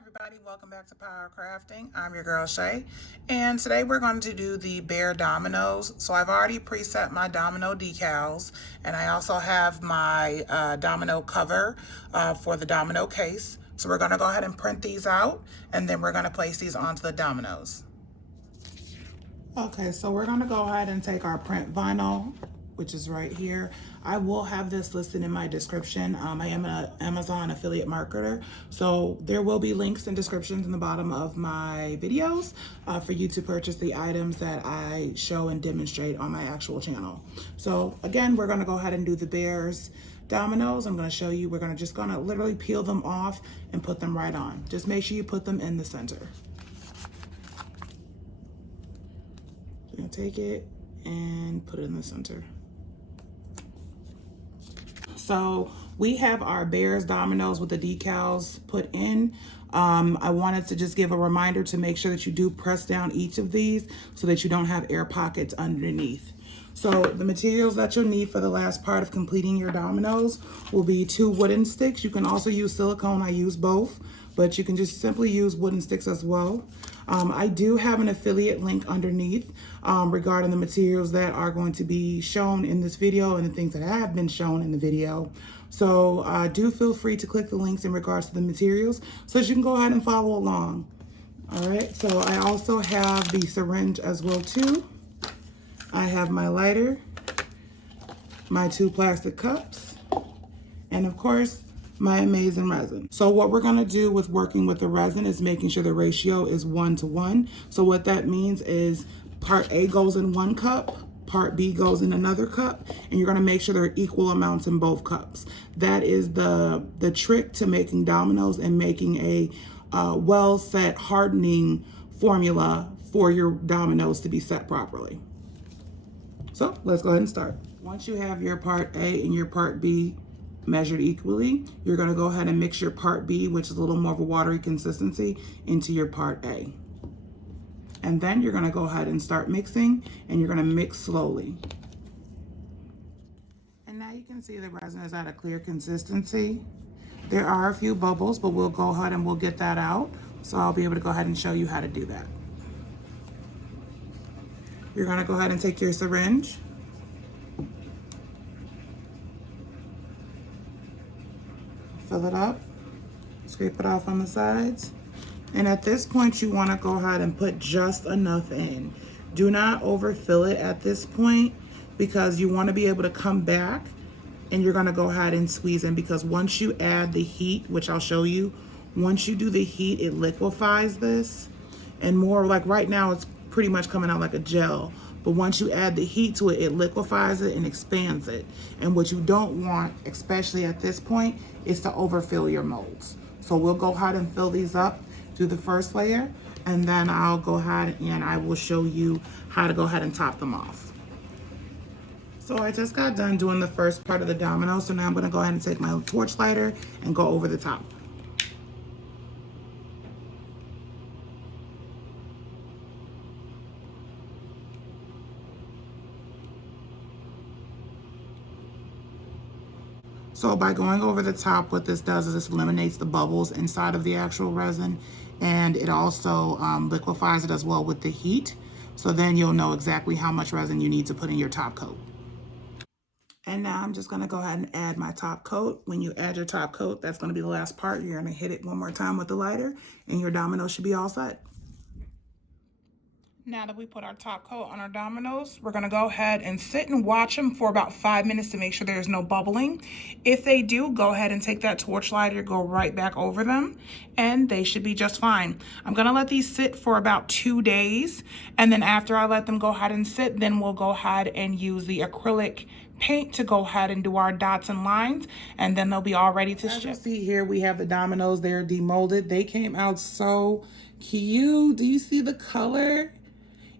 Everybody, welcome back to Power Crafting. I'm your girl Shay, and today we're going to do the bear dominoes. So I've already preset my domino decals, and I also have my domino cover for the domino case. So we're going to go ahead and print these out, and then we're going to place these onto the dominoes. Okay, so we're going to go ahead and take our print vinyl, which is right here. I will have this listed in my description. I am an Amazon affiliate marketer, so there will be links and descriptions in the bottom of my videos for you to purchase the items that I show and demonstrate on my actual channel. So again, we're gonna go ahead and do the bears dominoes. I'm gonna show you, we're just gonna literally peel them off and put them right on. Just make sure you put them in the center. You're gonna take it and put it in the center. So we have our bears dominoes with the decals put in. I wanted to just give a reminder to make sure that you do press down each of these so that you don't have air pockets underneath. So the materials that you'll need for the last part of completing your dominoes will be 2 wooden sticks. You can also use silicone. I use both, but you can just simply use wooden sticks as well. I do have an affiliate link underneath regarding the materials that are going to be shown in this video and the things that have been shown in the video. So do feel free to click the links in regards to the materials so that you can go ahead and follow along. All right, so I also have the syringe as well too. I have my lighter, my 2 plastic cups, and of course, my amazing resin. So what we're gonna do with working with the resin is making sure the ratio is 1:1. So what that means is part A goes in 1 cup, part B goes in another cup, and you're gonna make sure there are equal amounts in both cups. That is the trick to making dominoes and making a well set hardening formula for your dominoes to be set properly. So let's go ahead and start. Once you have your part A and your part B measured equally, you're going to go ahead and mix your part B, which is a little more of a watery consistency, into your part A. And then you're going to go ahead and start mixing, and you're going to mix slowly. And now you can see the resin is at a clear consistency. There are a few bubbles, but we'll go ahead and we'll get that out. So I'll be able to go ahead and show you how to do that. You're going to go ahead and take your syringe. Fill it up, scrape it off on the sides. And at this point, you want to go ahead and put just enough in. Do not overfill it at this point because you want to be able to come back and you're going to go ahead and squeeze in, because once you add the heat, which I'll show you, once you do the heat, it liquefies this. And more like right now, it's pretty much coming out like a gel. But once you add the heat to it, it liquefies it and expands it. And what you don't want, especially at this point, is to overfill your molds. So we'll go ahead and fill these up through the first layer, and then I'll go ahead and I will show you how to go ahead and top them off. So I just got done doing the first part of the domino, so now I'm gonna go ahead and take my torch lighter and go over the top. So by going over the top, what this does is this eliminates the bubbles inside of the actual resin, and it also liquefies it as well with the heat. So then you'll know exactly how much resin you need to put in your top coat. And now I'm just gonna go ahead and add my top coat. When you add your top coat, that's gonna be the last part. You're gonna hit it one more time with the lighter, and your domino should be all set. Now that we put our top coat on our dominoes, we're gonna go ahead and sit and watch them for about 5 minutes to make sure there's no bubbling. If they do, go ahead and take that torch lighter, go right back over them, and they should be just fine. I'm gonna let these sit for about 2 days, and then after I let them go ahead and sit, then we'll go ahead and use the acrylic paint to go ahead and do our dots and lines, and then they'll be all ready to ship. As you see here, we have the dominoes. They're demolded. They came out so cute. Do you see the color?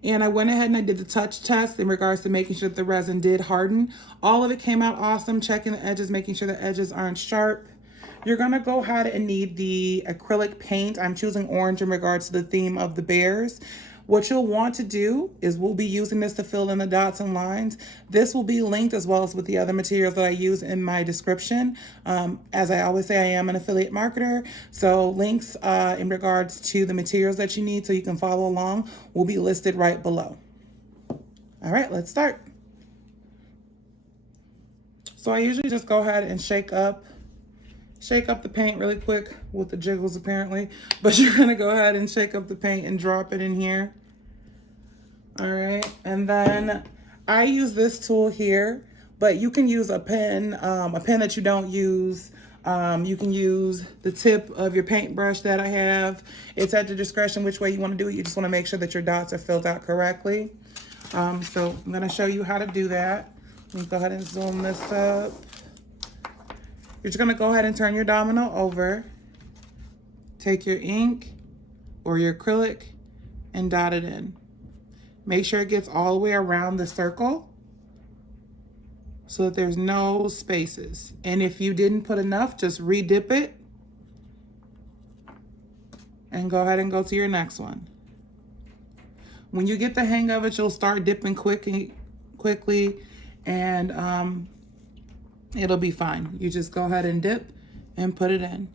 And I went ahead and I did the touch test in regards to making sure that the resin did harden. All of it came out awesome. Checking the edges, making sure the edges aren't sharp. You're gonna go ahead and need the acrylic paint. I'm choosing orange in regards to the theme of the bears. What you'll want to do is we'll be using this to fill in the dots and lines. This will be linked as well as with the other materials that I use in my description. As I always say, I am an affiliate marketer, so links in regards to the materials that you need so you can follow along will be listed right below. All right, let's start. So I usually just go ahead and shake up the paint really quick with the jiggles apparently, but you're gonna go ahead and shake up the paint and drop it in here. All right, and then I use this tool here, but you can use a pen that you don't use. You can use the tip of your paintbrush that I have. It's at your discretion which way you want to do it. You just want to make sure that your dots are filled out correctly. So I'm going to show you how to do that. Let me go ahead and zoom this up. You're just going to go ahead and turn your domino over. Take your ink or your acrylic and dot it in. Make sure it gets all the way around the circle so that there's no spaces. And if you didn't put enough, just re-dip it and go ahead and go to your next one. When you get the hang of it, you'll start dipping quickly and it'll be fine. You just go ahead and dip and put it in.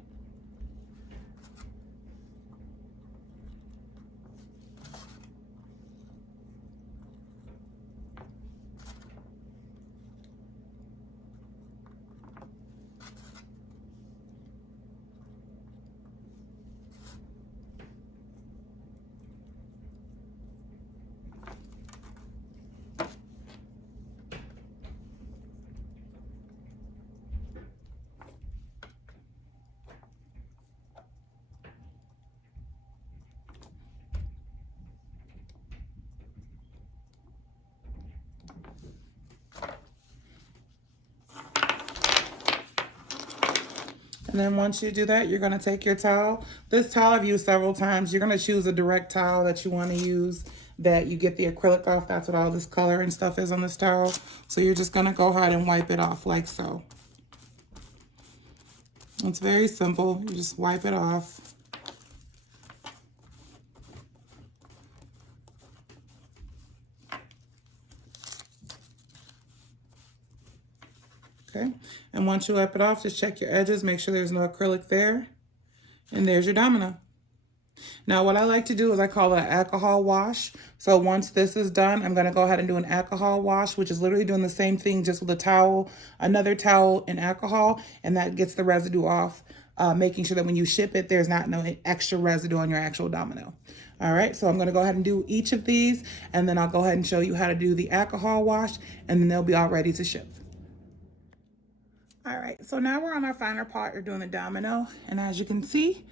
And then once you do that, you're gonna take your towel. This towel I've used several times. You're gonna choose a direct towel that you wanna use, that you get the acrylic off. That's what all this color and stuff is on this towel. So you're just gonna go ahead and wipe it off like so. It's very simple. You just wipe it off. Okay, and once you wipe it off, just check your edges, make sure there's no acrylic there, and there's your domino. Now what I like to do is I call it an alcohol wash. So once this is done, I'm gonna go ahead and do an alcohol wash, which is literally doing the same thing just with a towel, another towel and alcohol, and that gets the residue off, making sure that when you ship it, there's not no extra residue on your actual domino. All right, so I'm gonna go ahead and do each of these, and then I'll go ahead and show you how to do the alcohol wash, and then they'll be all ready to ship. All right, so now we're on our final part. We're doing the domino, and as you can see,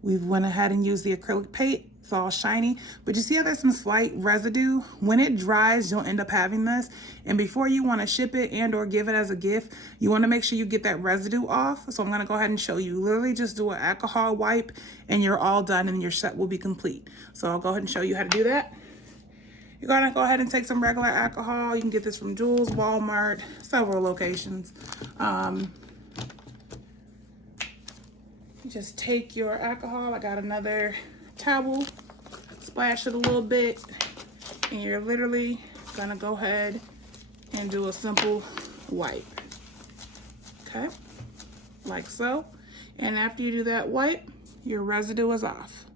we've went ahead and used the acrylic paint. It's all shiny, but you see how there's some slight residue? When it dries, you'll end up having this, and before you want to ship it and or give it as a gift, you want to make sure you get that residue off. So I'm going to go ahead and show you. Literally just do an alcohol wipe, and you're all done, and your set will be complete. So I'll go ahead and show you how to do that. You're gonna go ahead and take some regular alcohol. You can get this from Jewel's, Walmart, several locations. You just take your alcohol. I got another towel, splash it a little bit, and you're literally gonna go ahead and do a simple wipe. Okay, like so. And after you do that wipe, your residue is off.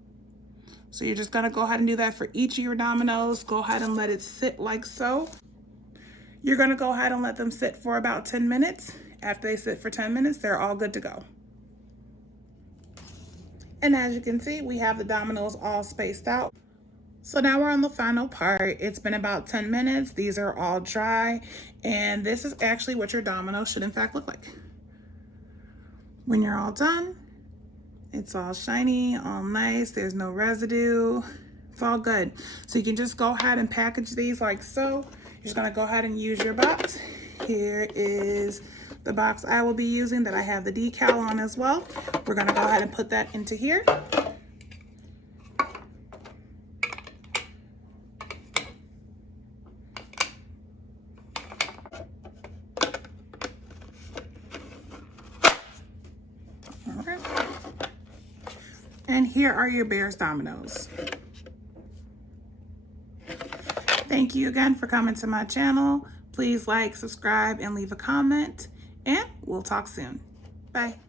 So you're just gonna go ahead and do that for each of your dominoes. Go ahead and let it sit like so. You're gonna go ahead and let them sit for about 10 minutes. After they sit for 10 minutes, they're all good to go. And as you can see, we have the dominoes all spaced out. So now we're on the final part. It's been about 10 minutes. These are all dry. And this is actually what your domino should in fact look like. When you're all done, it's all shiny, all nice. There's no residue. It's all good. So you can just go ahead and package these like so. You're just gonna go ahead and use your box. Here is the box I will be using that I have the decal on as well. We're gonna go ahead and put that into here. And here are your Bears dominoes. Thank you again for coming to my channel. Please like, subscribe, and leave a comment, and we'll talk soon. Bye.